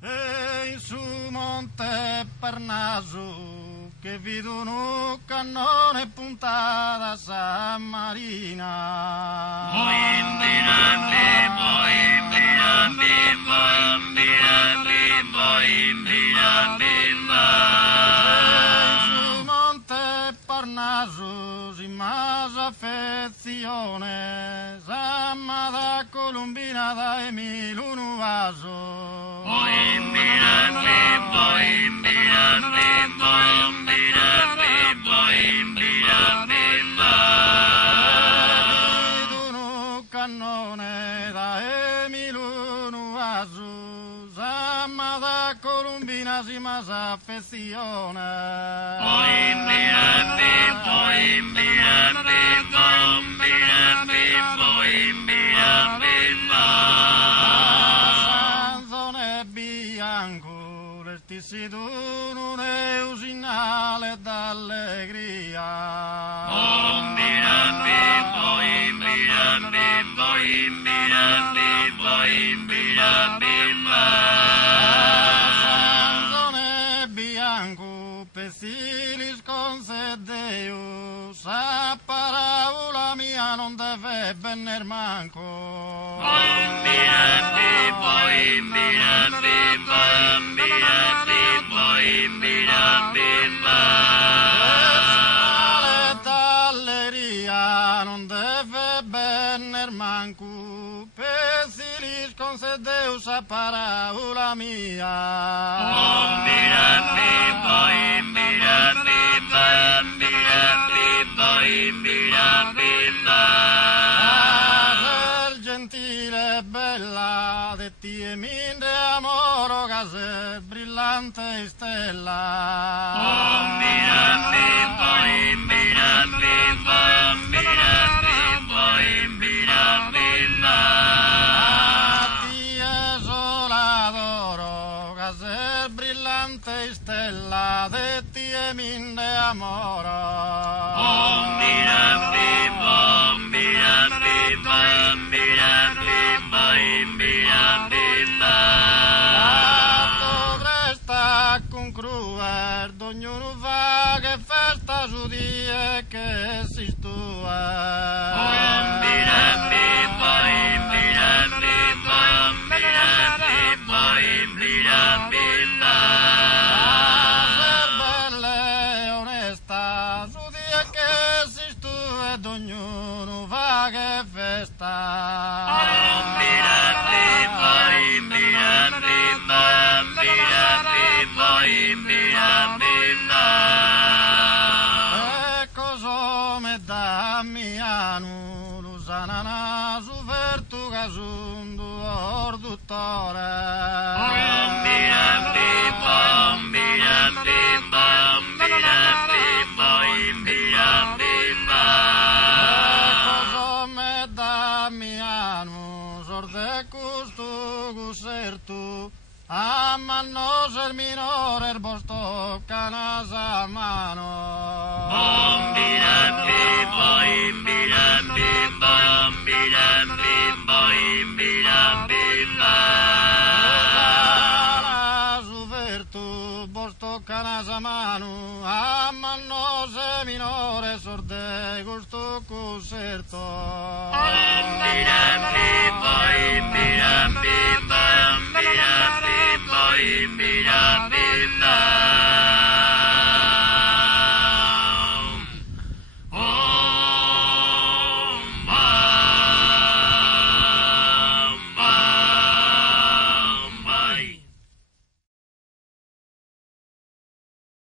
E in su Monte Parnaso che vedono un cannone puntata a San Marina. Su Monte Parnaso si masa affezione, Samma da Colombina da Emilio Nuaso. Cannone da Emilio Nuaso, Samma da Colombina si masa affezione. Sanzone bianco, l'estissi tu non è usinale d'allegria. Sanzone bianco, pesilis concedeu, sa paraula mia non deve venir manco. Talleria non deve venir manco, pesilis concedeu sa paraula mia. Del gentile bella de tie minde amoro case brillante stella. Tie sola d'oro case brillante stella de tie minde amoro. Dovresta concluer d'ognuno va che festa su die che si belle e onesta su die che si stue d'ognuno va che festa. Damiano Lusanana su vertuga sundu orduttore. Cosome Damiano sorde custu gusertu ammanno ser minore il bosto canasa mano. Bosto canasa mano, ammanno se minore sorde gusto concerto.